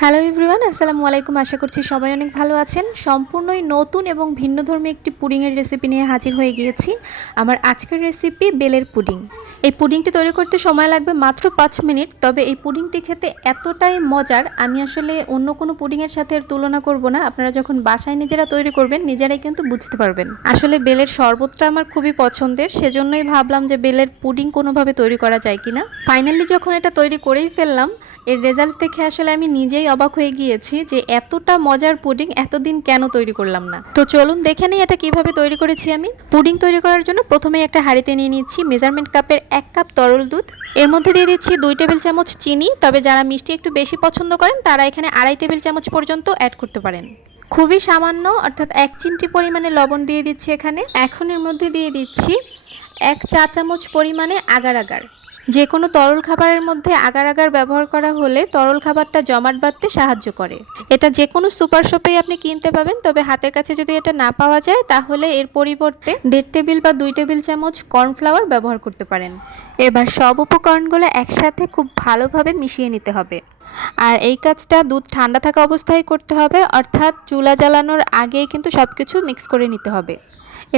Hello everyone, আসসালামু আলাইকুম। আশা করছি সবাই অনেক ভালো আছেন। সম্পূর্ণই নতুন এবং ভিন্নধর্মী একটি পুডিংয়ের রেসিপি নিয়ে হাজির হয়ে গিয়েছি। আমার আজকের রেসিপি বেলের পুডিং। এই পুডিংটি তৈরি করতে সময় লাগবে মাত্র 5 মিনিট। তবে এই পুডিংটি খেতে এতটাই মজার, আমি আসলে অন্য কোনো পুডিংয়ের সাথে এর তুলনা করব না। আপনারা যখন বাসায় নিজেরা তৈরি করবেন, নিজেরাই কিন্তু বুঝতে পারবেন। আসলে বেলের শরবতটা আমার খুবই পছন্দের, সেজন্যই ভাবলাম যে বেলের পুডিং কোনোভাবে তৈরি করা যায় কিনা। ফাইনালি যখন এটা তৈরি করেই ফেললাম, এর রেজাল্ট দেখে আসলে আমি নিজেই অবাক হয়ে গিয়েছি যে এতটা মজার পুডিং এতদিন কেন তৈরি করলাম না। তো চলুন দেখে নিই এটা কিভাবে তৈরি করেছি আমি। পুডিং তৈরি করার জন্য প্রথমে একটা হাঁড়িতে নিয়ে নিচ্ছি মেজারমেন্ট কাপের 1 কাপ তরল দুধ। এর মধ্যে দিয়ে দিচ্ছি 2 টেবিল চামচ চিনি, তবে যারা মিষ্টি একটু বেশি পছন্দ করেন তারা এখানে 2.5 টেবিল চামচ পর্যন্ত অ্যাড করতে পারেন। খুবই সামান্য অর্থাৎ 1 চিমটি পরিমাণে লবণ দিয়ে দিচ্ছি এখানে। এখন এর মধ্যে দিয়ে দিচ্ছি 1 চা চামচ পরিমাণে আগার আগার। যে কোনো তরল খাবারের মধ্যে আগার আগার ব্যবহার করা হলে তরল খাবারটা জমাট বাঁধতে সাহায্য করে। এটা যে কোনো সুপার শপেই আপনি কিনতে পাবেন, তবে হাতের কাছে যদি এটা না পাওয়া যায় তাহলে এর পরিবর্তে 1.5 টেবিল বা 2 টেবিল চামচ কর্নফ্লাওয়ার ব্যবহার করতে পারেন। এবার সব উপকরণগুলো একসাথে খুব ভালোভাবে মিশিয়ে নিতে হবে। আর এই কাজটা দুধ ঠান্ডা থাকা অবস্থায় করতে হবে, অর্থাৎ চুলা জ্বালানোর আগেই কিন্তু সব কিছু মিক্স করে নিতে হবে।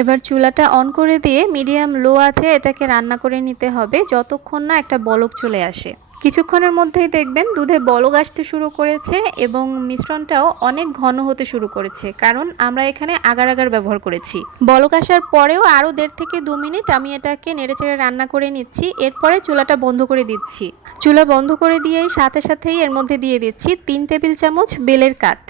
এবার চুলাটা অন করে দিয়ে মিডিয়াম লো আছে এটাকে রান্না করে নিতে হবে যতক্ষণ না একটা বলক চলে আসে। কিছুক্ষণের মধ্যেই দেখবেন দুধে বলক আসতে শুরু করেছে এবং মিশ্রণটাও অনেক ঘন হতে শুরু করেছে, কারণ আমরা এখানে আগার আগার ব্যবহার করেছি। বলক আসার পরেও আরও 1.5 থেকে 2 মিনিট আমি এটাকে নেড়েচেড়ে রান্না করে নিচ্ছি। এরপরে চুলাটা বন্ধ করে দিচ্ছি। চুলা বন্ধ করে দিয়েই সাথে সাথেই এর মধ্যে দিয়ে দিচ্ছি 3 টেবিল চামচ বেলের কাঠ।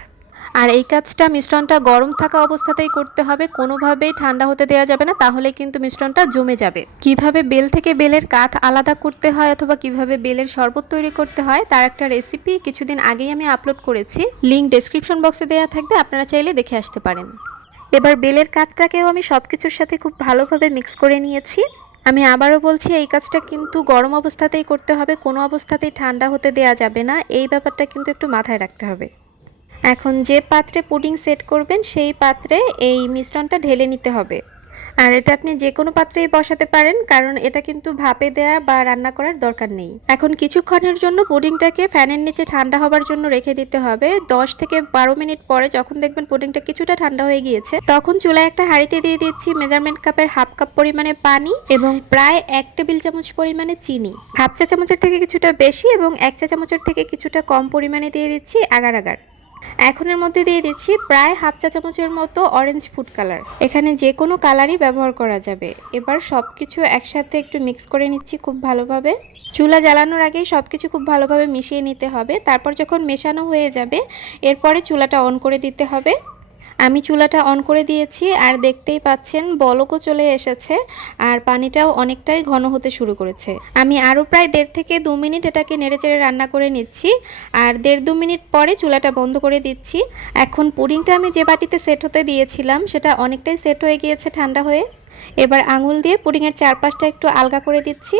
আর এই কাজটা মিশ্রণটা গরম থাকা অবস্থাতেই করতে হবে, কোনোভাবেই ঠান্ডা হতে দেওয়া যাবে না, তাহলে কিন্তু মিশ্রণটা জমে যাবে। কিভাবে বেল থেকে বেলের কাঠ আলাদা করতে হয় অথবা কিভাবে বেলের শরবত তৈরি করতে হয় তার একটা রেসিপি কিছুদিন আগেই আমি আপলোড করেছি, লিংক ডেসক্রিপশন বক্সে দেওয়া থাকবে, আপনারা চাইলে দেখে আসতে পারেন। এবার বেলের কাঠটাকেও আমি সব কিছুর সাথে খুব ভালোভাবে মিক্স করে নিয়েছি। আমি আবারও বলছি, এই কাজটা কিন্তু গরম অবস্থাতেই করতে হবে, কোনো অবস্থাতেই ঠান্ডা হতে দেওয়া যাবে না, এই ব্যাপারটা কিন্তু একটু মাথায় রাখতে হবে। এখন যে পাত্রে পুডিং সেট করবেন সেই পাত্রে এই মিশ্রণটা ঢেলে নিতে হবে। আর এটা আপনি যে কোনো পাত্রেই বসাতে পারেন, কারণ এটা কিন্তু ভাপে দেওয়া বা রান্না করার দরকার নেই। এখন কিছুক্ষণের জন্য পুডিংটাকে ফ্যানের নিচে ঠান্ডা হবার জন্য রেখে দিতে হবে। 10 থেকে 12 মিনিট পরে যখন দেখবেন পুডিংটা কিছুটা ঠান্ডা হয়ে গিয়েছে, তখন চুলায় একটা হাঁড়িতে দিয়ে দিচ্ছি মেজারমেন্ট কাপের 1/2 কাপ পরিমাণে পানি এবং প্রায় 1 টেবিল চামচ পরিমাণে চিনি। 1/2 চা চামচের থেকে কিছুটা বেশি এবং 1 চা চামচের থেকে কিছুটা কম পরিমাণে দিয়ে দিচ্ছি আগার আগার। এখন এর মধ্যে দিয়ে দিচ্ছি প্রায় 1/2 চা চামচের মতো অরেঞ্জ ফুড কালার। এখানে যে কোনো কালারই ব্যবহার করা যাবে। এবার সব কিছু একসাথে একটু মিক্স করে নিচ্ছি খুব ভালোভাবে। চুলা জ্বালানোর আগেই সব কিছু খুব ভালোভাবে মিশিয়ে নিতে হবে। তারপর যখন মেশানো হয়ে যাবে এরপরে চুলাটা অন করে দিতে হবে। আমি চুলাটা অন করে দিয়েছি আর দেখতেই পাচ্ছেন বলকও চলে এসেছে আর পানিটাও অনেকটাই ঘন হতে শুরু করেছে। আমি আরও প্রায় 1.5 থেকে 2 মিনিট এটাকে নেড়েচেড়ে রান্না করে নিচ্ছি আর 1.5-2 মিনিট পরে চুলাটা বন্ধ করে দিচ্ছি। এখন পুডিংটা আমি যে বাটিতে সেট হতে দিয়েছিলাম সেটা অনেকটাই সেট হয়ে গিয়েছে ঠান্ডা হয়ে। এবার আঙুল দিয়ে পুডিংয়ের চারপাশটা একটু আলগা করে দিচ্ছি।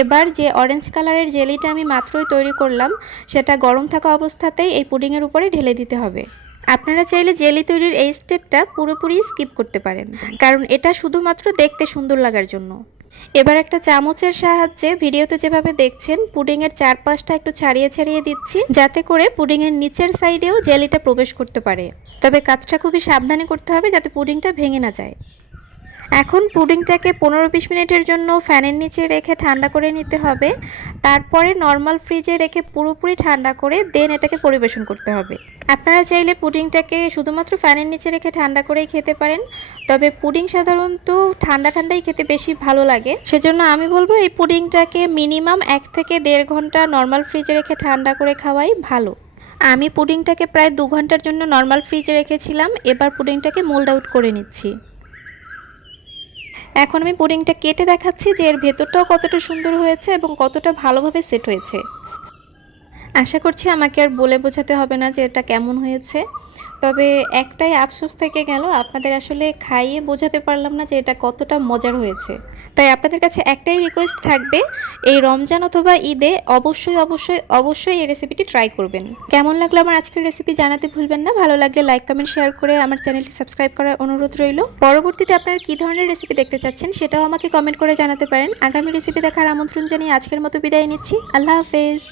এবার যে অরেঞ্জ কালারের জেলিটা আমি মাত্রই তৈরি করলাম সেটা গরম থাকা অবস্থাতেই এই পুডিংয়ের উপরে ঢেলে দিতে হবে। আপনারা চাইলে জেলি তৈরির এই স্টেপটা পুরোপুরি স্কিপ করতে পারেন, কারণ এটা শুধুমাত্র দেখতে সুন্দর লাগার জন্য। এবার একটা চামচের সাহায্যে ভিডিওতে যেভাবে দেখছেন পুডিংয়ের চারপাশটা একটু ছাড়িয়ে ছাড়িয়ে দিচ্ছি, যাতে করে পুডিংয়ের নিচের সাইডেও জেলিটা প্রবেশ করতে পারে। তবে কাজটা খুবই সাবধানে করতে হবে যাতে পুডিংটা ভেঙে না যায়। এখন পুডিংটাকে 15-20 মিনিটের জন্য ফ্যানের নিচে রেখে ঠান্ডা করে নিতে হবে। তারপরে নর্মাল ফ্রিজে রেখে পুরোপুরি ঠান্ডা করে দেন এটাকে পরিবেশন করতে হবে। আপনারা চাইলে পুডিংটাকে শুধুমাত্র ফ্যানের নিচে রেখে ঠান্ডা করেই খেতে পারেন, তবে পুডিং সাধারণত ঠান্ডা ঠান্ডাই খেতে বেশি ভালো লাগে, সেজন্য আমি বলবো এই পুডিংটাকে মিনিমাম 1 থেকে 1.5 ঘন্টা নর্মাল ফ্রিজে রেখে ঠান্ডা করে খাওয়াই ভালো। আমি পুডিংটাকে প্রায় 2 ঘন্টার জন্য নর্মাল ফ্রিজে রেখেছিলাম। এবার পুডিংটাকে মোল্ড আউট করে নিচ্ছি। এখন আমি পুডিংটা কেটে দেখাচ্ছি যে এর ভেতরটাও কতটা সুন্দর হয়েছে এবং কতটা ভালোভাবে সেট হয়েছে। আশা করছি আমাকে আর বলে বোঝাতে হবে না যে এটা কেমন হয়েছে। তবে একটাই আফসোস থেকে গেল, আপনাদের আসলে খাইয়ে বোঝাতে পারলাম না যে এটা কতটা মজার হয়েছে। তাই আপনাদের কাছে একটাই রিকোয়েস্ট থাকবে, এই রমজান অথবা ঈদে অবশ্যই অবশ্যই অবশ্যই এই রেসিপিটি ট্রাই করবেন। কেমন লাগলো আমার আজকের রেসিপি জানাতে ভুলবেন না। ভালো লাগলে লাইক কমেন্ট শেয়ার করে আমার চ্যানেলটি সাবস্ক্রাইব করার অনুরোধ রইল। পরবর্তীতে আপনারা কী ধরনের রেসিপি দেখতে চাচ্ছেন সেটাও আমাকে কমেন্ট করে জানাতে পারেন। আগামী রেসিপি দেখার আমন্ত্রণ জানিয়ে আজকের মতো বিদায় নিচ্ছি। আল্লাহ হাফেজ।